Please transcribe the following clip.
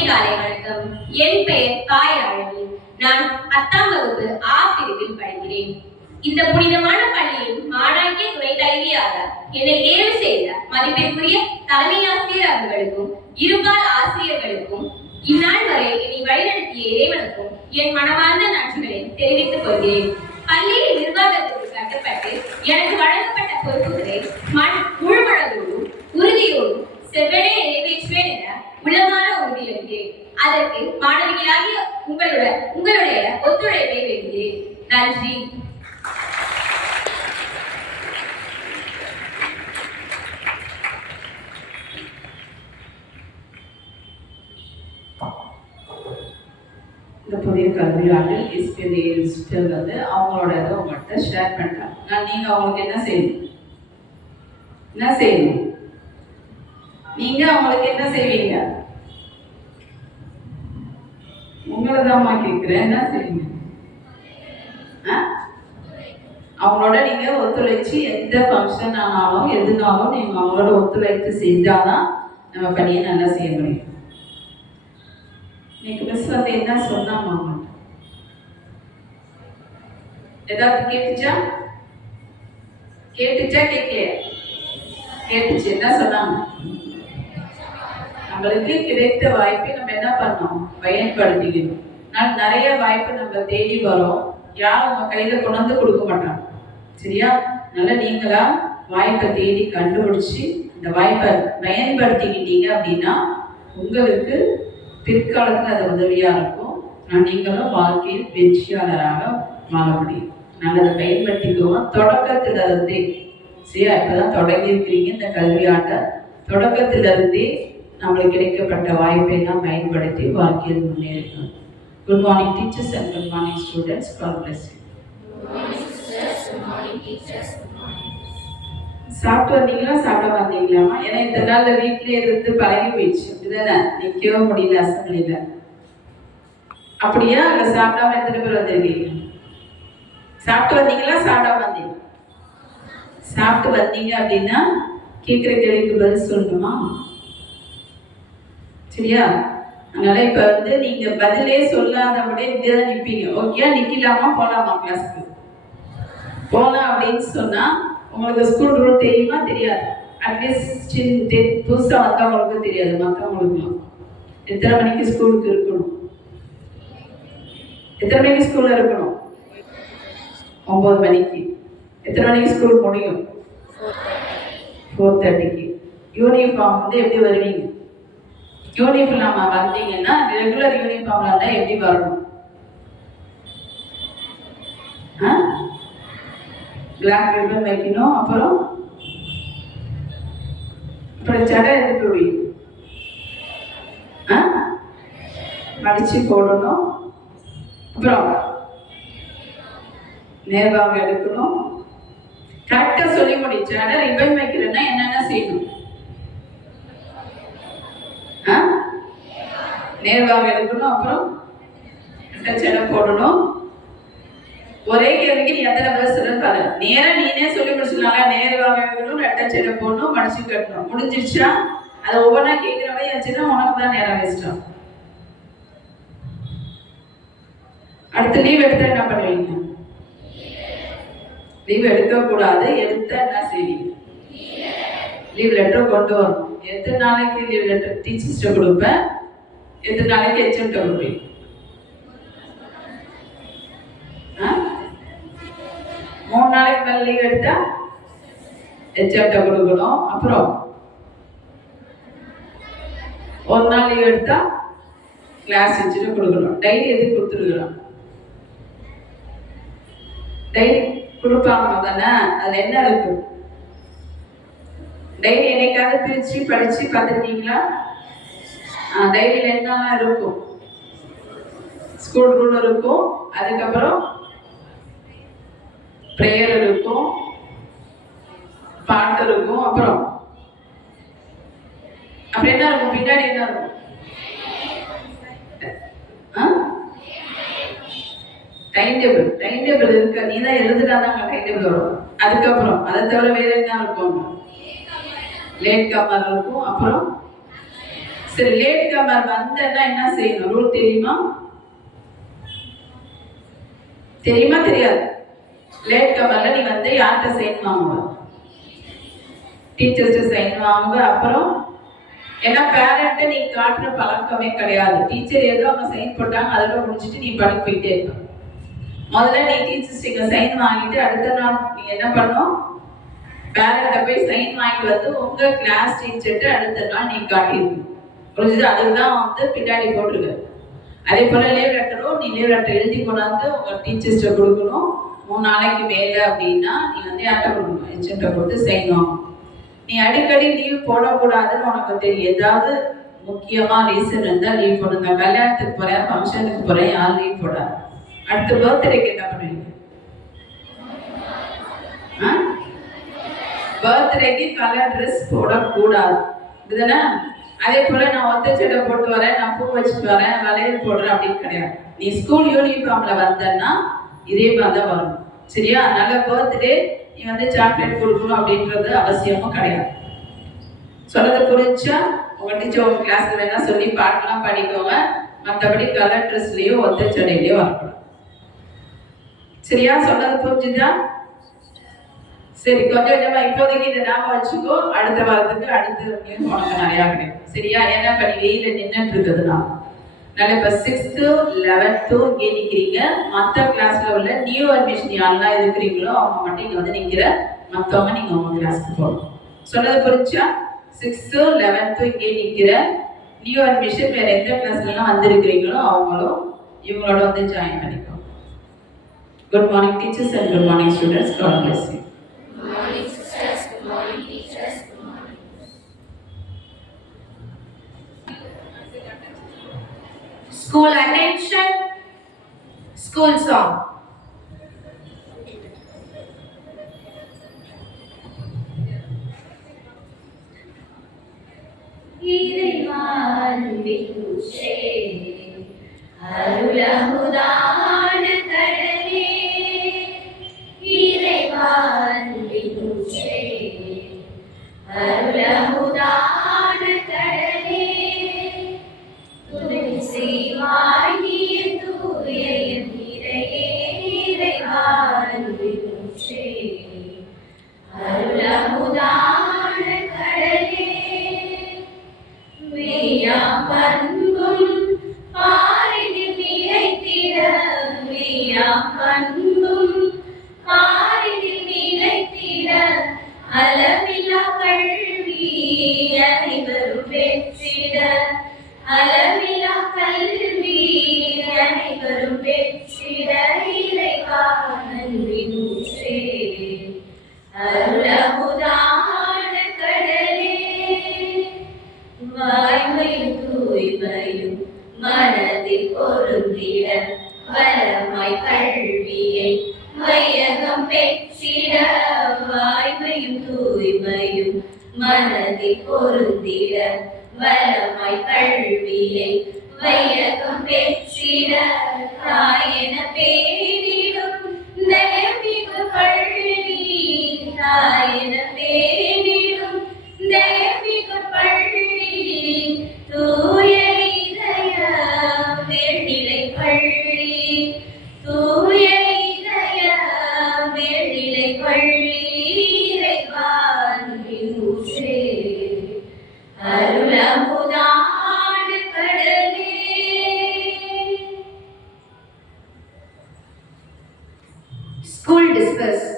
காலை வணக்கம். என் பெயர் காய் அழகி. நான் 10ஆம் வகுப்பு ஆ பிரிவில் படிக்கிறேன். இந்த புனிதமான பள்ளியின் மாணாக்கிய துணை தலைவியாக என்னை தேர்வு செய்த மதிப்பிற்குரிய தலைமை ஆசிரியர் அவர்களுக்கும் இருபால் ஆசிரியர்களுக்கும் இந்நாள் வரை என்னை வழிநடத்திய இறைவனுக்கும் என் மனமார்ந்த நன்றிகளை தெரிவித்துக் கொள்கிறேன். பள்ளியின் நிர்வாகத்திற்கு கட்டுப்பட்டு எனக்கு வழங்கப்பட்ட பொறுப்புகளை முழுமனதோடும் உறுதியோடும் செவ்வனே நிறைவேற்றுவேன் என உளமான உறுதியளிக்கிறேன். அதற்கு மாணவிகளாகிய உங்களுடைய ஒத்துழைப்பை வேண்டுகிறேன். நன்றி. இந்த புதிய கல்வியாண்டில் இஸ்பிஎல் வந்து அவங்களோட இதை உங்கள்கிட்ட ஷேர் பண்ணுறாங்க. நீங்க அவங்களுக்கு என்ன செய்யணும்? நீங்க அவங்களுக்கு என்ன செய்வீங்க? உங்களதாம்மா கேட்கிறேன், என்ன செய்வீங்க? அவங்களோட நீங்க ஒத்துழைச்சு எந்த ஃபங்க்ஷன் ஆனாலும் எதுனாலும் நீங்க அவங்களோட ஒத்துழைத்து செஞ்சாதான் நம்ம பணியை நல்லா செய்ய முடியும். இன்னைக்கு மிஸ் வந்து என்ன சொன்னாங்க? அவங்கள்ட்ட ஏதாவது கேட்டுச்சா? கேட்டுச்சு. என்ன சொன்னாங்க? நம்மளுக்கு கிடைத்த வாய்ப்பை நம்ம என்ன பண்ணோம்? பயன்படுத்திக்கணும். நிறைய வாய்ப்பு நம்ம தேடி வரோம், யாரும் நம்ம கையில கொண்டு கொடுக்க மாட்டாங்க. சரியா? நல்லா நீங்களா வாய்ப்பை தேடி கண்டுபிடிச்சு இந்த வாய்ப்பை பயன்படுத்திக்கிட்டீங்க அப்படின்னா உங்களுக்கு பிற்காலத்தில் அது உதவியா இருக்கும். நீங்களும் வாழ்க்கையில் வெற்றியாளராக வாழ முடியும். நல்லதை பயன்படுத்திக்குவோம். தொடக்கத்திலிருந்தே சரியா? இப்பதான் தொடங்கி இருக்கிறீங்க இந்த கல்வியாண்ட. தொடக்கத்திலிருந்தே நம்மளுக்கு கிடைக்கப்பட்ட வாய்ப்பை எல்லாம் பயன்படுத்தி வாழ்க்கையில் முன்னேறணும். Good morning teachers and good morning students. God bless you. சாப்பிட்டு வந்தீங்களா? சாப்பிட வந்தீங்களாமா? ஏன்னா இந்த நாள் வீட்டிலே இருந்து பழகி போயிடுச்சு. அப்படிதானே? நிற்கவே முடியல அசம்பிளில. அப்படியா? அங்க சாப்பிடாம எத்தனை பேர் வந்திருக்கீங்க? சாப்பிட்டு வந்தீங்களா? சாப்பிடாம வந்தீங்க? சாப்பிட்டு வந்தீங்க அப்படின்னா கேட்குற கேள்விக்கு பதில் சொல்லணுமா? சரியா? அதனால இப்ப வந்து நீங்க பதிலே சொல்லாதபடியே இங்கேதான் நிற்பீங்க. ஓகே, நிக்கலாமா? போலாமா? கிளாஸ்க்கு போலாம் அப்படின்னு சொன்னா உங்களுக்கு ஸ்கூல் ரூல் தெரியுமா? தெரியாது. அட்லீஸ்ட் புதுசா வந்தவங்களுக்கும் தெரியாது, மற்றவங்களுக்கும். எத்தனை மணிக்கு ஸ்கூலுக்கு இருக்கணும்? எத்தனை மணிக்கு ஸ்கூல்ல இருக்கணும்? 9 மணிக்கு. எத்தனை மணிக்கு ஸ்கூல் முடியும்? 4:30க்கு. யூனிஃபார்ம் வந்து எப்படி வருவீங்க? யூனிஃபார்ம் வந்தீங்கன்னா ரெகுலர் யூனிஃபார்ம்ல இருந்தா எப்படி வரணும்? பிளாக் ரிப்பன் வைக்கணும். அப்புறம் சடை எடுத்து விடுவீங்க, மடிச்சு போடணும். அப்புறம் நேர்வாக எடுக்கணும். கரெக்டா சொல்லி முடிச்சு. ரிப்பன் வைக்கிறேன்னா என்னென்ன செய்யணும்? நேர்வாக எடுக்கணும். அப்புறம் சடை போடணும். ஒரே கேள்விக்கு நீ எத்தனை பேர் சொல்ல நேரா நீனே சொல்லி முடிச்சுனால நேர்வாக எடுக்கணும், ரெட்டை சடை போடணும், மடிச்சு கட்டணும். முடிஞ்சிருச்சா? அதை ஒவ்வொன்றா கேட்கிற மாதிரி ஆச்சுன்னா உனக்கு தான் நேரம் வேஸ்டம். அடுத்து லீவ் எடுத்தா என்ன பண்ணுவீங்க? லீவ் எடுக்க கூடாது. எடுத்தா என்ன செய்வீங்க? லீவ் லெட்டர் கொண்டு வரணும். எத்தனை நாளைக்கு லீவ் லெட்டர் டீச்சர்ஸ்ட கொடுப்பேன், எத்தனை நாளைக்கு ஹெச்எம்ட கொடுப்பேன்? 3 நாளைக்கு மேல லீவ் எடுத்தா ஹெச்எம்ட கொடுக்கணும். அப்புறம் 1 நாள் லீவ் எடுத்தா கிளாஸ் வச்சுட்டு கொடுக்கணும். டைரி எதுக்கு கொடுத்துருக்குறோம்? டைரி கொடுப்பாங்க தானே, அதுல என்ன இருக்கு? டைரி என்னைக்காவது பிரிச்சு படிச்சு பார்த்துருக்கீங்களா? டைரியில என்னெல்லாம் இருக்கும்? ஸ்கூல் ரூல் இருக்கும், அதுக்கப்புறம் பிரேயர் இருக்கும், பாட்டு இருக்கும், அப்புறம் என்ன இருக்கும்? பின்னாடி என்ன இருக்கும்? டைம் டேபிள் இருக்கு. நீ தான் எழுதுனாதான் டைம் டேபிள் வரும். அதுக்கப்புறம் அதை தவிர வேற என்ன இருக்கும்? லேட் கம்மர் இருக்கும், அப்புறம் சரி, லேட் கமர் வந்தேன்னா என்ன செய்யணும்? ரூல் தெரியுமா? தெரியுமா தெரியாது? லேட் கமர்ல நீ வந்து யார்கிட்ட சைன் வாங்குவ? டீச்சர்ஸ்ட சைன் வாங்குவ. அப்புறம் ஏன்னா பேரண்ட்டை நீ காட்டுற பழக்கமே கிடையாது. டீச்சர் ஏதோ அவங்க சைன் போட்டாங்க, அதில் முடிச்சுட்டு நீ படிக்க போயிட்டே இருப்ப. முதல்ல நீ டீச்சர்ஸ் இங்கே சைன் வாங்கிட்டு அடுத்த நாள் நீ என்ன பண்ணும்? பேரண்ட்டை போய் சைன் வாங்கிட்டு வந்து உங்க கிளாஸ் டீச்சர்கிட்ட அடுத்த நாள் நீ காட்டியிருக்கணும். புரிஞ்சுது? அதுதான் வந்து பின்னாடி போட்டிருக்கு. அதே போல லீவ் லெட்டரும் நீ லீவ் லெட்டர் எழுதி கொண்டாந்து உங்க டீச்சர்ஸ்ட கொடுக்கணும். 3 நாளைக்கு மேல அப்படின்னா நீ வந்து யார்கிட்ட கொடுக்கணும்? ஹெச்எம்கிட்ட கொடுத்து சைன் வாங்கணும். நீ அடிக்கடி லீவ் போடக்கூடாதுன்னு உனக்கு தெரியும். ஏதாவது முக்கியமா ரீசன் இருந்தா லீவ் போடுங்க. கல்யாணத்துக்கு போறேன், ஃபங்க்ஷனுக்கு போறேன், யாரும் லீவ் போடாது. அடுத்த பர்த்டேக்கு என்ன பண்ணுவீங்க? பர்த்டேக்கு கலர் ட்ரெஸ் போடக்கூடாது. இதுதானே? அதே போல நான் ஒத்த சட்டை போட்டு வரேன், நான் பூ வச்சுட்டு வரேன், வளையல் போடுறேன் அப்படின்னு கிடையாது. நீ ஸ்கூல் யூனிஃபார்ம்ல வந்தன்னா இதே மாதிரி தான் வரணும். சரியா? அதனால பர்த்டே நீ வந்து சாக்லேட் கொடுக்கணும் அப்படின்றது அவசியமும் கிடையாது. சொல்றது புரிஞ்சா உங்க டீச்சர் உங்க கிளாஸ்ல வேணா சொல்லி பாட்டெல்லாம் படிக்கோங்க. மற்றபடி கலர் ட்ரெஸ்லயோ ஒத்த சடையிலயோ வரக்கூடாது. சரியா? சொல்றது புரிஞ்சுதா? சரி, கொஞ்சம் கொஞ்சமா இப்போதைக்கு இதை ஞாபகம் வச்சுக்கோ. அடுத்த வாரத்துக்கு அடுத்து உனக்கு நிறையா கிடைக்கும். சரியா? ஏன்னா இப்ப நீ வெயில நின்றுட்டு இருக்குதுன்னா நல்ல இப்ப 6th 11th இங்கே நிக்கிறீங்க. மற்ற கிளாஸ்ல உள்ள நியூ அட்மிஷன் யாரெல்லாம் இருக்கிறீங்களோ அவங்க மட்டும் இங்க வந்து நிக்கிற, மற்றவங்க நீங்க உங்க கிளாஸ்க்கு போகணும். சொன்னது புரிஞ்சா? 6th 11th இங்கே நிக்கிற நியூ அட்மிஷன் வேற எந்த கிளாஸ்ல எல்லாம் வந்திருக்கிறீங்களோ அவங்களும் இவங்களோட வந்து ஜாயின் பண்ணிக்கோங்க. Good morning teachers and good morning students. God bless you. Good morning sisters, good morning teachers, good morning. School attention, school song. அருளமுதான கடலே இறைவான்பினுச்சே, அருளமுதான கடலே துணை செய்வாய் நீ தூய நிறையே இறைவான்பினுச்சே, அருளமுதான கடலே மெய்யாம் பண்பும் பாரினில் நிலைத்திட, மெய்யாம் பண்பும் பாரினில் நிலைத்திட, அளவில்லா கல்வி அனைவரும் பெற்றிட, அளவில்லா கல்வி அனைவரும் பெற்றிட, இறைவா நன்றினூற்றே, அருளமுதான கடலே வாய்மையும் தூய்மையும் மனதில் பொருந்திட, வளமாய் கல்வியை வையகம் பெற்றிட, வாய்மையும் தூய்மையும் மனதில் பொருந்திட, வளமாய் கல்வியை வையகம் பெற்றிட, தாயென பேரிடும் தயமிகு பள்ளி, தாயென பேரிடும் தயமிகு பள்ளி, தூய இதய மேல்நிலை பள்ளி, தூய இதய மேல்நிலை பள்ளி, இறைவான்பினுற்றே, அருளமுதான கடலே. School disperse.